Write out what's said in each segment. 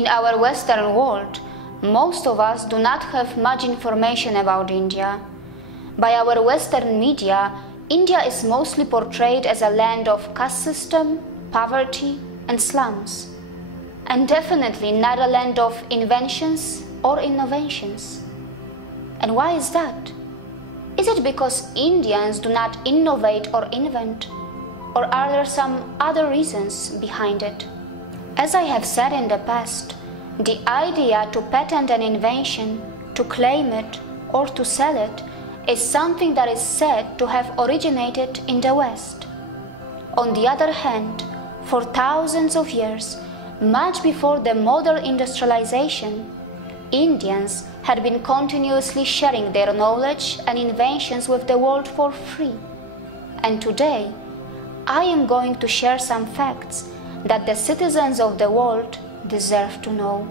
In our Western world, most of us do not have much information about India. By our Western media, India is mostly portrayed as a land of caste system, poverty, and slums. And definitely not a land of inventions or innovations. And why is that? Is it because Indians do not innovate or invent? Or are there some other reasons behind it? As I have said in the past, the idea to patent an invention, to claim it, or to sell it is something that is said to have originated in the West. On the other hand, for thousands of years, much before the modern industrialization, Indians had been continuously sharing their knowledge and inventions with the world for free. And today, I am going to share some facts that the citizens of the world deserve to know.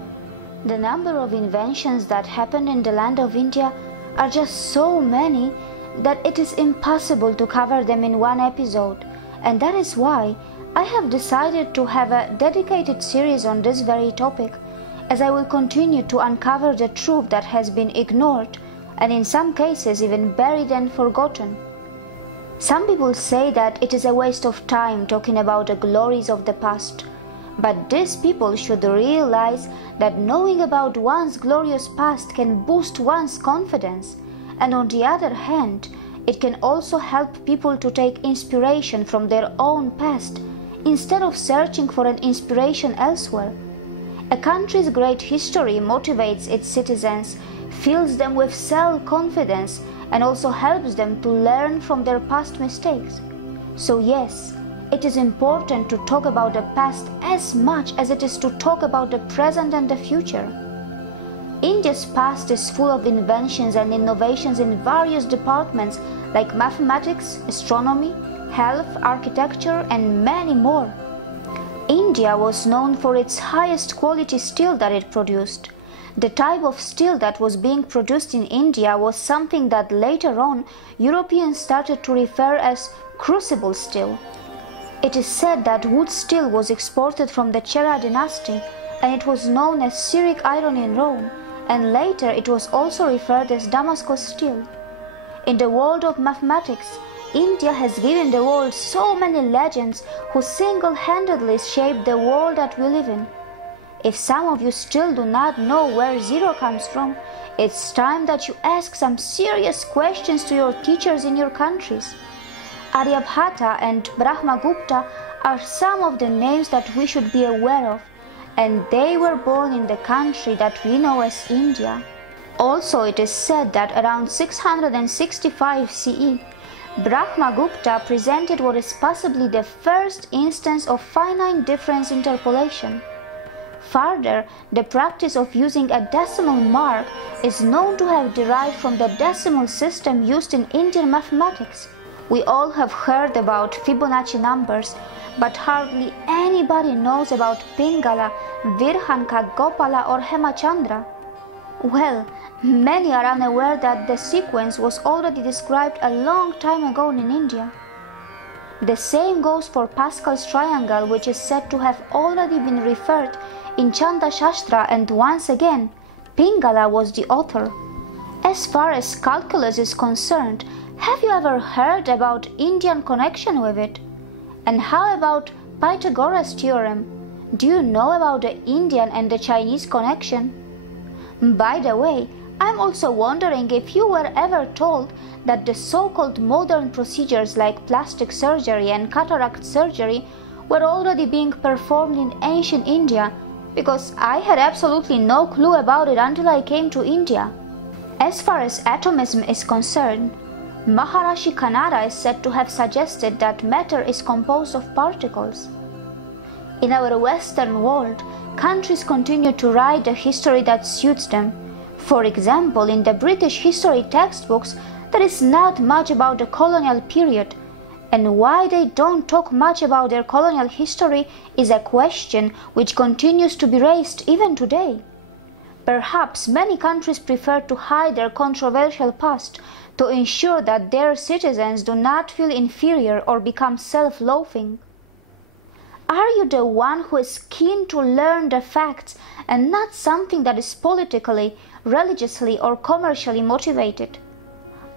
The number of inventions that happen in the land of India are just so many that it is impossible to cover them in one episode, and that is why I have decided to have a dedicated series on this very topic, as I will continue to uncover the truth that has been ignored and in some cases even buried and forgotten. Some people say that it is a waste of time talking about the glories of the past, but these people should realize that knowing about one's glorious past can boost one's confidence, and on the other hand, it can also help people to take inspiration from their own past instead of searching for an inspiration elsewhere. A country's great history motivates its citizens, fills them with self-confidence, and also helps them to learn from their past mistakes. So yes, it is important to talk about the past as much as it is to talk about the present and the future. India's past is full of inventions and innovations in various departments like mathematics, astronomy, health, architecture, and many more. India was known for its highest quality steel that it produced. The type of steel that was being produced in India was something that later on Europeans started to refer as crucible steel. It is said that wood steel was exported from the Chera dynasty, and it was known as Syriac iron in Rome, and later it was also referred as Damascus steel. In the world of mathematics, India has given the world so many legends who single-handedly shaped the world that we live in. If some of you still do not know where zero comes from, it's time that you ask some serious questions to your teachers in your countries. Aryabhata and Brahmagupta are some of the names that we should be aware of, and they were born in the country that we know as India. Also, it is said that around 665 CE, Brahmagupta presented what is possibly the first instance of finite difference interpolation. Further, the practice of using a decimal mark is known to have derived from the decimal system used in Indian mathematics. We all have heard about Fibonacci numbers, but hardly anybody knows about Pingala, Virhanka, Gopala or Hemachandra. Well, many are unaware that the sequence was already described a long time ago in India. The same goes for Pascal's triangle, which is said to have already been referred in Chanda Shastra, and once again, Pingala was the author. As far as calculus is concerned, have you ever heard about Indian connection with it? And how about Pythagoras theorem? Do you know about the Indian and the Chinese connection? By the way, I'm also wondering if you were ever told that the so-called modern procedures like plastic surgery and cataract surgery were already being performed in ancient India, because I had absolutely no clue about it until I came to India. As far as atomism is concerned, Maharishi Kannada is said to have suggested that matter is composed of particles. In our Western world, countries continue to write the history that suits them. For example, in the British history textbooks, there is not much about the colonial period, and why they don't talk much about their colonial history is a question which continues to be raised even today. Perhaps many countries prefer to hide their controversial past to ensure that their citizens do not feel inferior or become self-loathing. Are you the one who is keen to learn the facts and not something that is politically, religiously, or commercially motivated?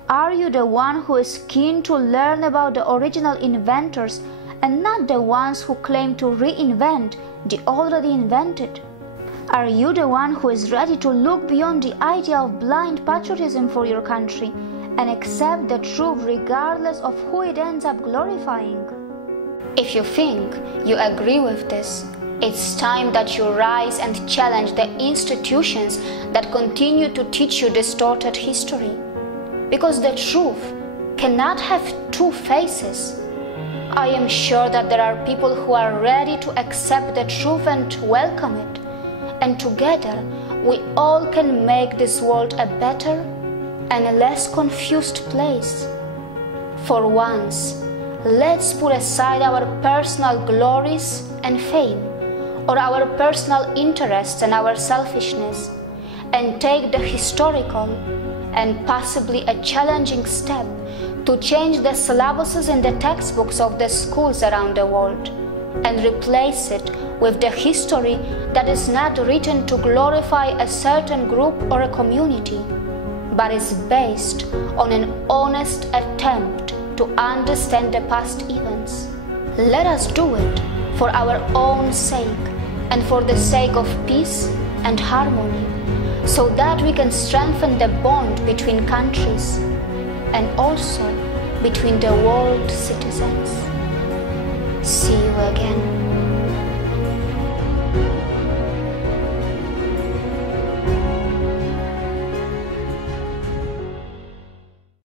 Are you the one who is keen to learn about the original inventors and not the ones who claim to reinvent the already invented? Are you the one who is ready to look beyond the idea of blind patriotism for your country and accept the truth regardless of who it ends up glorifying? If you think you agree with this, it's time that you rise and challenge the institutions that continue to teach you distorted history. Because the truth cannot have two faces. I am sure that there are people who are ready to accept the truth and welcome it. And together, we all can make this world a better and a less confused place. For once, let's put aside our personal glories and fame, or our personal interests and our selfishness, and take the historical and possibly a challenging step to change the syllabuses in the textbooks of the schools around the world, and replace it with the history that is not written to glorify a certain group or a community, but is based on an honest attempt to understand the past events. Let us do it for our own sake and for the sake of peace and harmony, so that we can strengthen the bond between countries and also between the world citizens. See you again.